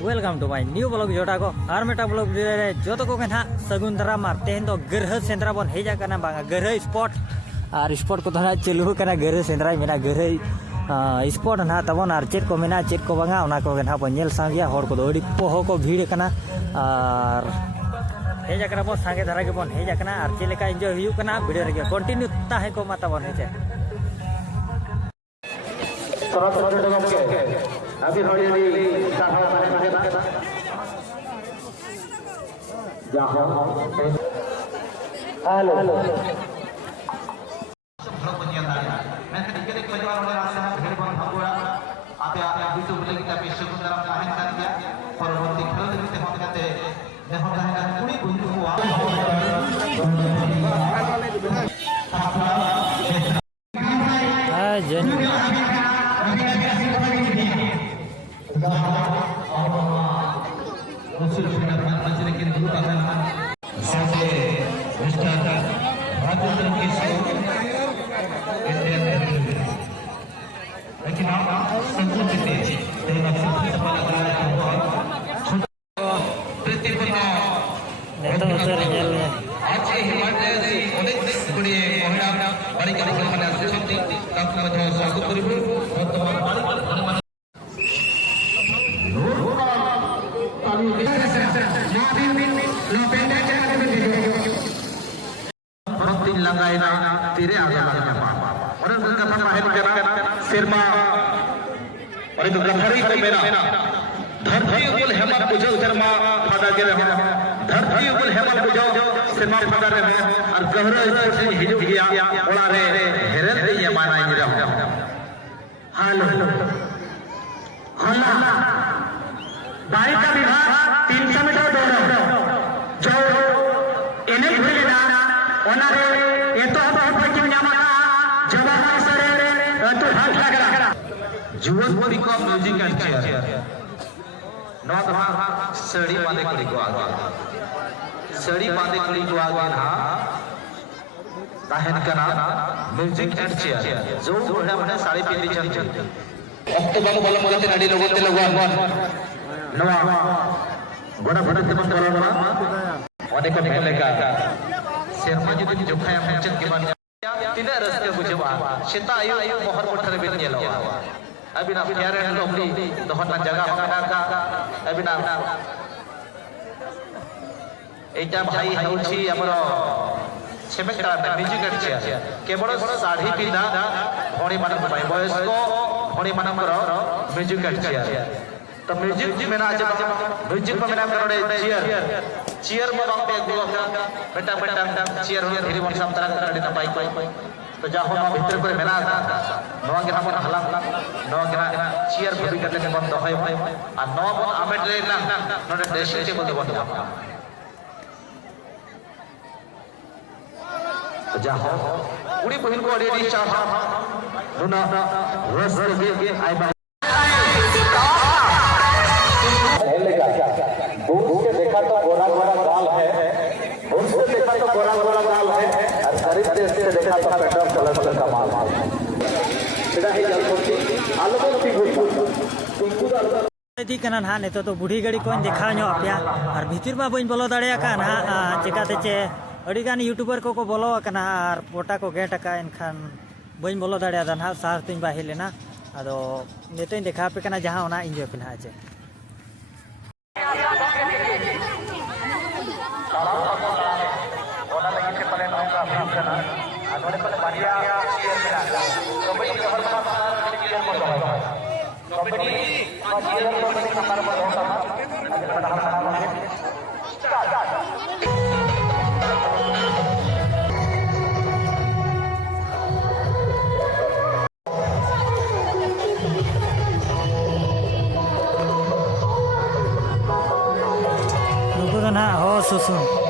Welcome to my new blog जोटा को और मेटा ब्लॉग जो को ना सगुन दारा मार तेहन तो गरह सेंद्रा बन हेजा करना बांगा गरह स्पॉट और स्पॉट को तो चलू करना गरह सेंद्रा मेना गरह स्पॉट ना तबन और चेक को मेना चेक को बांगा उना को ना बन नेल सांगिया हर को अड़ी पोहो को भीड़ करना और हेजा करना बन सांगे धारा के बन हेजा करना और चेलेका एंजॉय हुयु करना वीडियो रे कंटिन्यू ताहे को माता बन हेजे अभी हेलो तीरे आगे सिरमा और तो गफरी को मेरा धरती उगल हेमा बुझो शर्मा फादा के रहे धरती उगल हेमा बुझो शर्मा फादा रे और गहरा से हिजु गया ओला रे हेरन दे ये माना इ रहो हेलो हल्ला बारी का विभाग 300 मीटर दूर जो एने भेलेना ओना रे ये तो अब पश्चिम न्यामा जवाब सरे तो हाथ लगा जुवनपुरी को म्यूजिक एंड चेयर नौ दहा सड़ी बांधे कुड़ी को आगे सड़ी बांधे कुड़ी को आगे ना ताहन कना म्यूजिक एंड चेयर जो बड़ा बड़ा साड़ी पहनी चलती अक्टूबर बलम बोलते नडी लोगों ते लोगों नवा बड़ा बड़ा तेमन करो ना अनेक मेलेगा सेरमा जुदी जोखाया पंचन के बाद तीन रस्ते बुझवा सीता आयु मोहर कोठर बिन गेलवा अबिना फेयर एंड लवली दोहना जगह होना का अबिना एटा भाई हउछि हमरो सेमेटा म्यूजिक एंड केवल साड़ी पिंधा भणी मान बयस को भणी मानकर म्यूजिक एंड तो म्यूजिक मेना म्यूजिक में मेना करोड़े चेयर में बांग पे गुलो बेटा बेटा चेयर हो धीरे मन सब तरह का डिना पाई तो जा हो भीतर को मेना नवा के हमन हला नवा के चेयर भबी कते के बंद होय आ नवा बन आमेट रे ना नोडे ड्रेसिंग टेबल दे बंद तो जा हो पूरी बहिन को रेडी चाहा नुना रस के आई दूर से देखा तो गोरा गोरा गाल है दूर से देखा तो गोरा गोरा गाल है और करीब से देखा तो पेट्रोल कलर का माल बेटा है जल्दी आलो की गुड दी कना ना नेतो तो बूढ़ी गाड़ी को देखा नो आपया और भीतर बा बइन बोलो दाड़े का ना चिकाते चे अड़ी गान यूट्यूबर को बोलो कना और पोटा को गेट का इनखान बइन बोलो दाड़े दा ना सार तिन बा हेलेना आदो नेतो देखा पे कना जहां ओना एंजॉय पिना आचे susun ha, oh susun.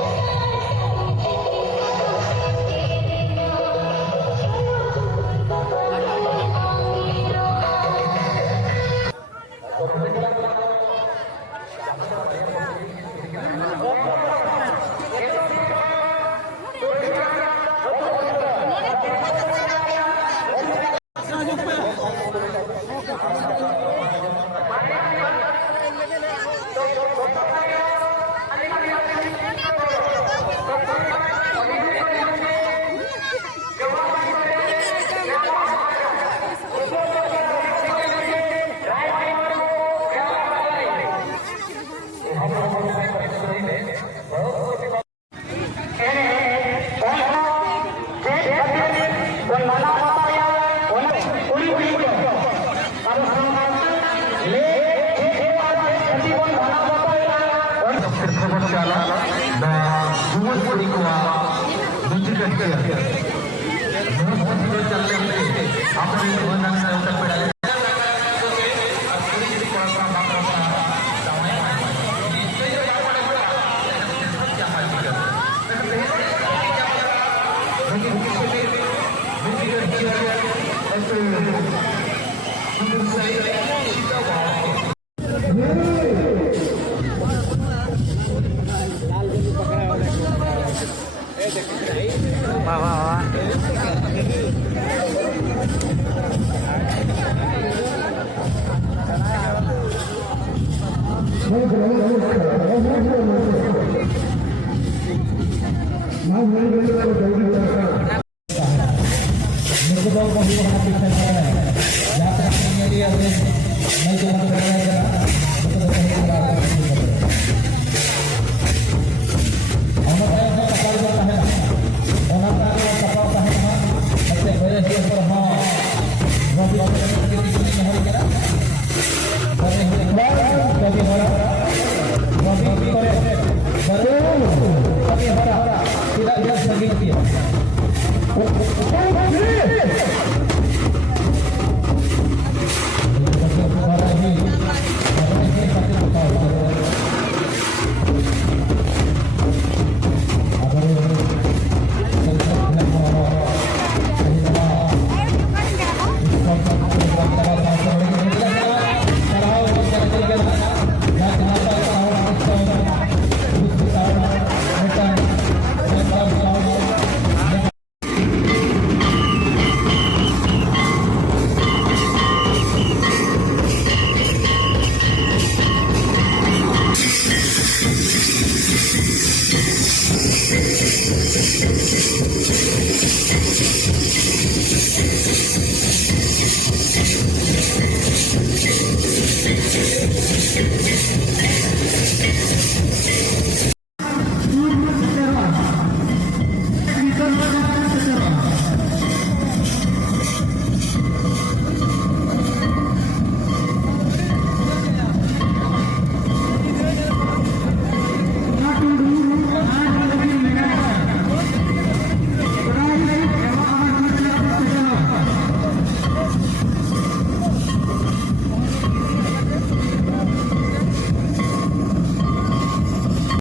Wah, wah, wah.